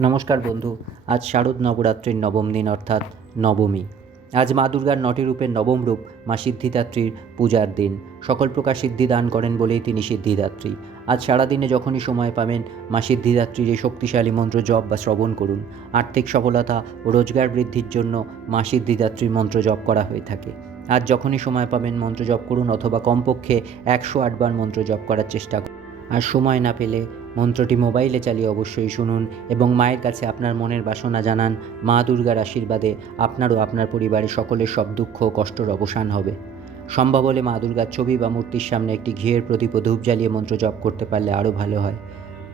নমস্কার বন্ধু, আজ শারদ নবরাত্রির নবম দিন অর্থাৎ নবমী। আজ মা দুর্গার নটি রূপের নবম রূপ মা সিদ্ধিদাত্রীর পূজার দিন। সকল প্রকার সিদ্ধি দান করেন বলেই তিনি সিদ্ধিদাত্রী। আজ সারাদিনে যখনই সময় পাবেন, মা সিদ্ধিদাত্রীর এই শক্তিশালী মন্ত্র জপ বা শ্রবণ করুন। আর্থিক সফলতা ও রোজগার বৃদ্ধির জন্য মা সিদ্ধিদাত্রীর মন্ত্র জপ করা হয়ে থাকে। আজ যখনই সময় পাবেন মন্ত্র জপ করুন অথবা কমপক্ষে একশো আটবার মন্ত্র জপ করার চেষ্টা করুন। আর সময় না পেলে মন্ত্রটি মোবাইলে চালিয়ে অবশ্যই শুনুন এবং মায়ের কাছে আপনার মনের বাসনা জানান। মা দুর্গার আশীর্বাদে আপনার ও আপনার পরিবারের সকলের সব দুঃখ কষ্টর অবসান হবে। সম্ভব হলে মা দুর্গার ছবি বা মূর্তির সামনে একটি ঘিয়ের প্রদীপ ধূপ জ্বালিয়ে মন্ত্র জপ করতে পারলে আরও ভালো হয়।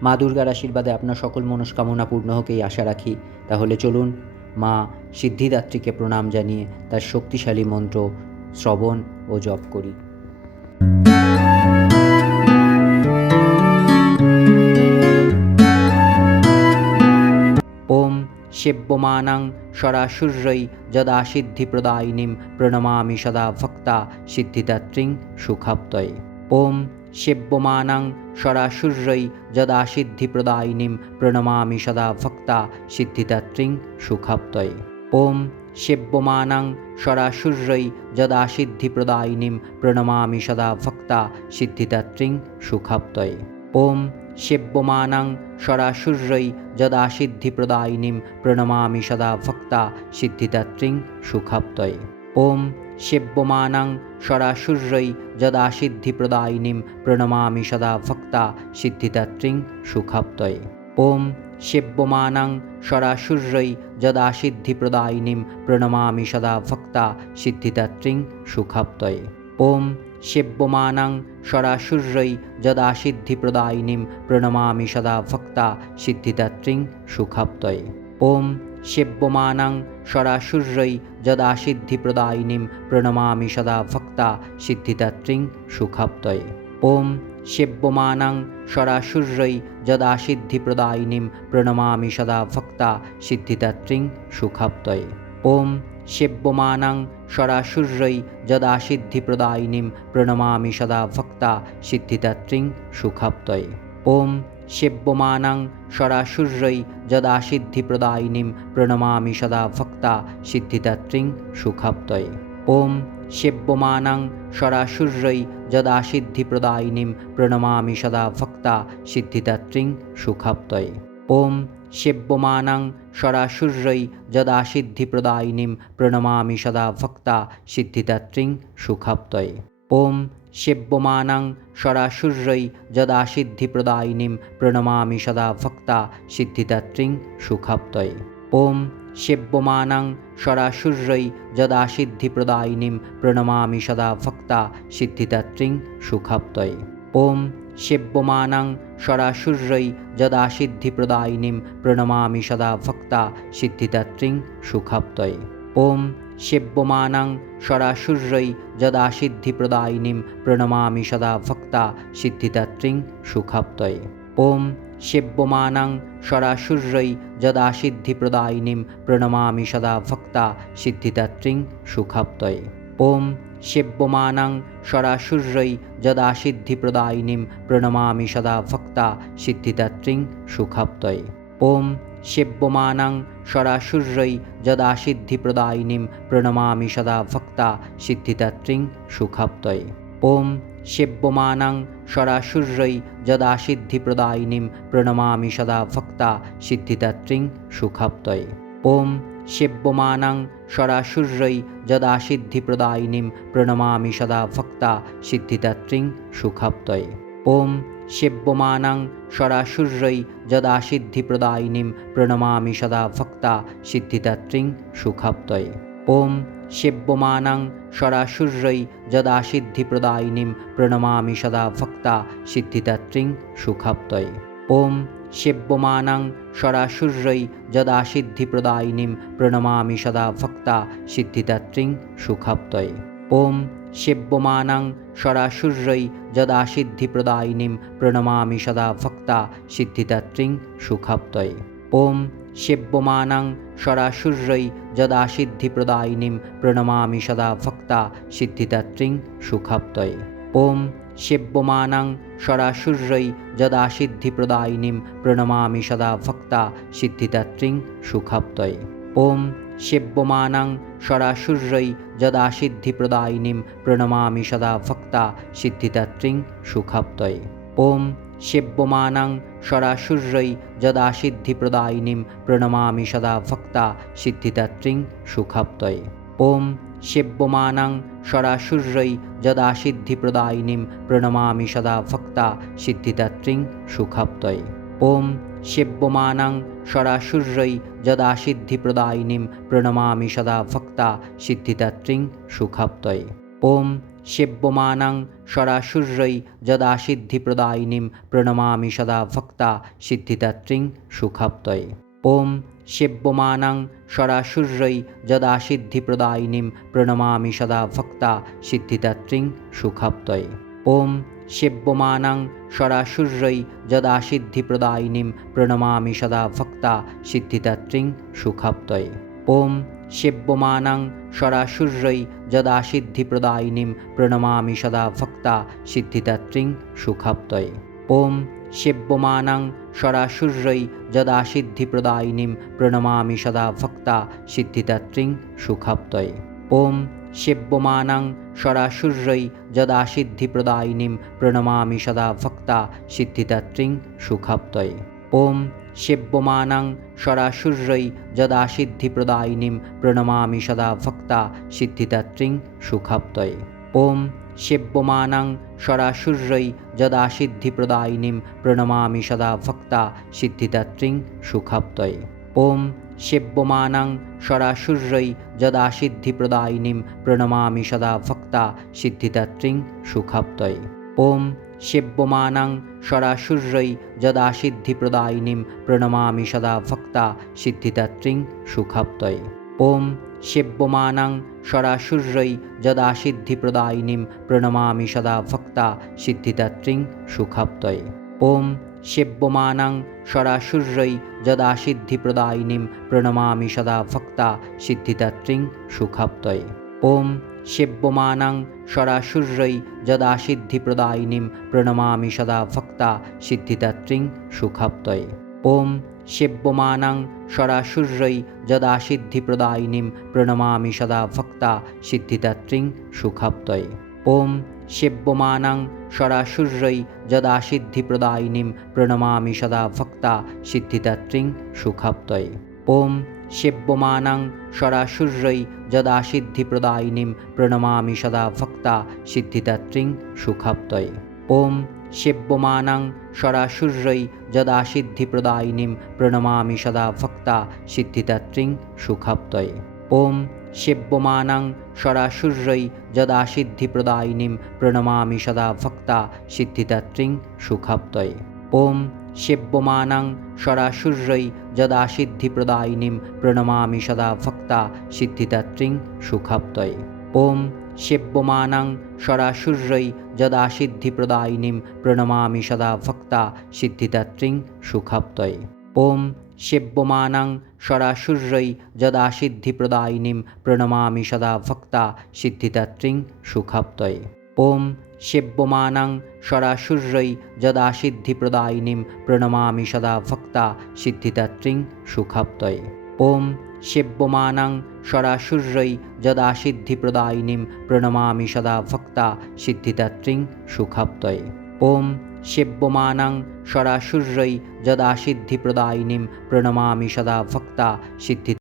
মা দুর্গার আশীর্বাদে আপনার সকল মনস্কামনা পূর্ণ হোকেই আশা রাখি। তাহলে চলুন মা সিদ্ধিদাত্রীকে প্রণাম জানিয়ে তার শক্তিশালী মন্ত্র শ্রবণ ও জপ করি। সেব্যমানাং সরাসুর্যৈ যদা সিদ্ধিপ্রদায়িনীম প্রণমামি সদা ভক্তা সিদ্ধিদাত্রীং সুখাপ্তয়ে ওম সেব্যমানাং সরাসুর্যৈ যদা সিদ্ধিপ্রদায়িনীম প্রণমামি সদা ভক্তা সিদ্ধিদাত্রীং সুখাপ্তয়ে ওম সেব্যমানাং সরাসুর্যৈ যদা সিদ্ধিপ্রদায়িনীম প্রণমামি সদা ভক্তা সিদ্ধিদাত্রীং সুখাপ্তয়ে ওম সেব্যমানাং সরাসুর্যৈ যদা সিদ্ধিপ্রদায়িনীম প্রণমামি সদা ভক্তা সিদ্ধিদাত্রীং সুখাপ্তয়ে। ওম সেব্যমানাং সরাসুর্যৈ যদা সিদ্ধিপ্রদায়িনীম প্রণমামি সদা ভক্তা সিদ্ধিদাত্রীং সুখাপ্তয়ে। ওম সেব্যমানাং সরাসুর্যৈ যদা সিদ্ধিপ্রদায়িনীম প্রণমামি সদা ভক্তা সিদ্ধিদাত্রীং সুখাপ্তয়ে। ওম সেব্যমানাং সরাসুর্যৈ যদা সিদ্ধিপ্রদায়িনীম প্রণমামি সদা ভক্তা সিদ্ধিদাত্রীং সুখাপ্তয়ে। ওম সেব্যমানাং সরাসুর্যৈ যদা সিদ্ধিপ্রদায়িনীম প্রণমামি সদা ভক্তা সিদ্ধিদাত্রীং সুখাপ্তয়ে। ওম সেব্যমানাং সরাসুর্যৈ যদা সিদ্ধিপ্রদায়িনীম প্রণমামি সদা ভক্তা সিদ্ধিদাত্রীং সুখাপ্তয়ে। ওম সেব্যমানাং সরাসুর্যৈ যদা সিদ্ধিপ্রদায়িনীম প্রণমামি সদা ভক্তা সিদ্ধিদাত্রীং সুখাপ্তয়ে ওম সেব্যমানাং সরাসুর্যৈ যদা সিদ্ধিপ্রদায়িনীম প্রণমামি সদা ভক্তা সিদ্ধিদাত্রীং সুখাপ্তয়ে ওম সেব্যমানাং সরাসুর্যৈ যদা সিদ্ধিপ্রদায়িনীম প্রণমামি সদা ভক্তা সিদ্ধিদাত্রীং সুখাপ্তয়ে ওম সেব্যমানাং সরাসুর্যৈ যদা সিদ্ধিপ্রদায়িনীম প্রণমামি সদা ভক্তা সিদ্ধিদাত্রীং সুখাপ্তয়ে। ওম সেব্যমানাং সরাসুর্যৈ যদা সিদ্ধিপ্রদায়িনীম প্রণমামি সদা ভক্তা সিদ্ধিদাত্রীং সুখাপ্তয়ে। ওম সেব্যমানাং সরাসুর্যৈ যদা সিদ্ধিপ্রদায়িনীম প্রণমামি সদা ভক্তা সিদ্ধিদাত্রীং সুখাপ্তয়ে। ওম সেব্যমানাং সরাসুর্যৈ যদা সিদ্ধিপ্রদায়িনীম প্রণমামি সদা ভক্তা সিদ্ধিদাত্রীং সুখাপ্তয়ে। ওম সেব্যমানাং সরাসুর্যৈ যদা সিদ্ধিপ্রদায়িনীম প্রণমামি সদা ভক্তা সিদ্ধিদাত্রীং সুখাপ্তয়ে। ওম সেব্যমানাং সরাসুর্যৈ যদা সিদ্ধিপ্রদায়িনীম প্রণমামি সদা ভক্তা সিদ্ধিদাত্রীং সুখাপ্তয়ে। ওম সেব্যমানাং সরাসুর্যৈ যদা সিদ্ধিপ্রদায়িনীম প্রণমামি সদা ভক্তা সিদ্ধিদাত্রীং সুখাপ্তয়ে। ওম সেব্যমানাং সরাসুর্যৈ যদা সিদ্ধিপ্রদায়িনীম প্রণমামি সদা ভক্তা সিদ্ধিদাত্রীং সুখাপ্তয়ে। ওম সেব্যমানাং সরাসুর্যৈ যদা সিদ্ধিপ্রদায়িনীম প্রণমামি সদা ভক্তা সিদ্ধিদাত্রীং সুখাপ্তয়ে। ওম সেব্যমানাং সরাসুর্যৈ যদা সিদ্ধিপ্রদায়িনীম প্রণমামি সদা ভক্তা সিদ্ধিদাত্রীং সুখাপ্তয়ে। ওম সেব্যমানাং সরাসুর্যৈ যদা সিদ্ধিপ্রদায়িনীম প্রণমামি সদা ভক্তা সিদ্ধিদাত্রীং সুখাপ্তয়ে। ওম সেব্যমানাং সরাসুর্যৈ যদা সিদ্ধিপ্রদায়িনীম প্রণমামি সদা ভক্তা সিদ্ধিদাত্রীং সুখাপ্তয়ে। ওম সেব্যমানাং সরাসুর্যৈ যদা সিদ্ধিপ্রদায়িনীম প্রণমামি সদা ভক্তা সিদ্ধিদাত্রীং সুখাপ্তয়ে। ওম সেব্যমানাং সরাসুর্যৈ যদা সিদ্ধিপ্রদায়িনীম প্রণমামি সদা ভক্তা সিদ্ধিদাত্রীং সুখাপ্তয়ে। ওম সেব্যমানাং সরাসুর্যৈ যদা সিদ্ধিপ্রদায়িনীম প্রণমামি সদা ভক্তা সিদ্ধিদাত্রীং সুখাপ্তয়ে। ওম সেব্যমানাং সরাসুর্যৈ যদা সিদ্ধিপ্রদায়িনীম প্রণমামি সদা ভক্তা সিদ্ধিদাত্রীং সুখাপ্তয়ে। ওম সেব্যমানাং সরাসুর্যৈ যদা সিদ্ধিপ্রদায়িনীম প্রণমামি সদা ভক্তা সিদ্ধিদাত্রীং সুখাপ্তয়ে। ওম সেব্যমানাং সরাসুর্যৈ যদা সিদ্ধিপ্রদায়িনীম প্রণমামি সদা ভক্তা সিদ্ধিদাত্রীং সুখাপ্তয়ে। ওম সেব্যমানাং সরাসুর্যৈ যদা সিদ্ধিপ্রদায়িনীম প্রণমামি সদা ভক্তা সিদ্ধিদাত্রীং সুখাপ্তয়ে। ওম সেব্যমানাং সরাসুর্যৈ যদা সিদ্ধিপ্রদায়িনীম প্রণমামি সদা ভক্তা সিদ্ধিদাত্রীং সুখাপ্তয়ে। ওম সেব্যমানাং সরাসুর্যৈ যদা সিদ্ধিপ্রদায়িনীম প্রণমামি সদা ভক্তা সিদ্ধিদাত্রীং সুখাপ্তয়ে। ওম সেব্যমানাং সরাসুর্যৈ যদা সিদ্ধিপ্রদায়িনীম প্রণমামি সদা ভক্তা সিদ্ধিদাত্রীং সুখাপ্তয়ে। ওম সেব্যমানাং সরাসুর্যৈ যদা সিদ্ধিপ্রদায়িনীম প্রণমামি সদা ভক্তা সিদ্ধিদাত্রীং সুখাপ্তয়ে। ওম সেব্যমানাং সরাসুর্যৈ যদা সিদ্ধিপ্রদায়িনীম প্রণমামি সদা ভক্তা সিদ্ধিদাত্রীং সুখাপ্তয়ে। ওম সেব্যমানাং সরাসুর্যৈ যদা সিদ্ধিপ্রদায়িনীম প্রণমামি সদা ভক্তা সিদ্ধিদাত্রীং সুখাপ্তয়ে। ওম সেব্যমানাং সরাসুর্যৈ যদা সিদ্ধিপ্রদায়িনীম প্রণমামি সদা ভক্তা সিদ্ধিদাত্রীং সুখাপ্তয়ে। ওম সেব্যমানাং সরাসুর্যৈ যদা সিদ্ধিপ্রদায়িনীম প্রণমামি সদা ভক্তা সিদ্ধিদাত্রীং সুখাপ্তয়ে। ওম সেব্যমানাং সরাসুর্যৈ যদা সিদ্ধিপ্রদায়িনীম প্রণমামি সদা ভক্তা সিদ্ধিদাত্রীং সুখাপ্তয়ে। ওম সেব্যমানাং সরাসুর্যৈ যদা সিদ্ধিপ্রদায়িনীম প্রণমামি সদা ভক্তা সিদ্ধিদাত্রীং সুখাপ্তয়ে। ওম সেব্যমানাং সরাসুর্যৈ যদা সিদ্ধিপ্রদায়িনীম প্রণমামি সদা ভক্তা সিদ্ধিদাত্রীং সুখাপ্তয়ে। ওম সেব্যমানাং সরাসুর্যৈ যদা সিদ্ধিপ্রদায়িনীম প্রণমামি সদা ভক্তা সিদ্ধিদাত্রীং সুখাপ্তয়ে। ওম সেব্যমানাং সরাসুর্যৈ যদা সিদ্ধিপ্রদায়িনীম প্রণমামি সদা ভক্তা সিদ্ধিদাত্রীং সুখাপ্তয়ে। ওম সেব্যমানাং সরাসুর্যৈ যদা সিদ্ধিপ্রদায়িনীম প্রণমামি সদা ভক্তা সিদ্ধিদাত্রীং সুখাপ্তয়ে। ওম সেব্যমানাং সরাসুর্যৈ যদা সিদ্ধিপ্রদায়িনীম প্রণমামি সদা ভক্তা সিদ্ধিদাত্রীং সুখাপ্তয়ে। ওম সেব্যমানাং সরাসুর্যৈ যদা সিদ্ধিপ্রদায়িনীম প্রণমামি সদা ভক্তা সিদ্ধিদাত্রীং সুখাপ্তয়ে। ওম সেব্যমানাং সরাসুর্যৈ যদা সিদ্ধিপ্রদায়িনীম প্রণমামি সদা ভক্তা সিদ্ধিদাত্রীং সুখাপ্তয়ে। ওম সেব্যমানাং সরাসুর্যৈ যদা সিদ্ধিপ্রদায়িনীম প্রণমামি সদা ভক্তা সিদ্ধিদাত্রীং সুখাপ্তয়ে। ওম সেব্যমানাং সরাসুর্যৈ যদা সিদ্ধিপ্রদায়িনীম প্রণমামি সদা ভক্তা সিদ্ধিদাত্রীং সুখাপ্তয়ে। ওম সেব্যমানাং সরাসুর্যৈ যদা সিদ্ধিপ্রদায়িনীম প্রণমামি সদা ভক্তা সিদ্ধিদাত্রীং সুখাপ্তয়ে। ওম সেব্যমানাং সরাসুর্যৈ যদা সিদ্ধিপ্রদায়িনীম প্রণমামি সদা ভক্তা সিদ্ধিদাত্রীং সুখাপ্তয়ে। ওম সেব্যমানাং সরাসুর্যৈ যদা সিদ্ধিপ্রদায়িনীম প্রণমামি সদা ভক্তা সিদ্ধিদাত্রীং সুখাপ্তয়ে। ওম সেব্যমানাং সরাসুর্যৈ যদা সিদ্ধিপ্রদায়িনীম প্রণমামি সদা ভক্তা সিদ্ধিদাত্রীং সুখাপ্তয়ে। ওম সেব্যমানাং সরাসুর্যৈ যদা সিদ্ধিপ্রদায়িনীম প্রণমামি সদা ভক্তা সিদ্ধিদাত্রীং সুখাপ্তয়ে ওম সেব্যমানাং সরাসুর্যৈ যদা সিদ্ধিপ্রদায়িনীম প্রণমামি সদা ভক্তা সিদ্ধি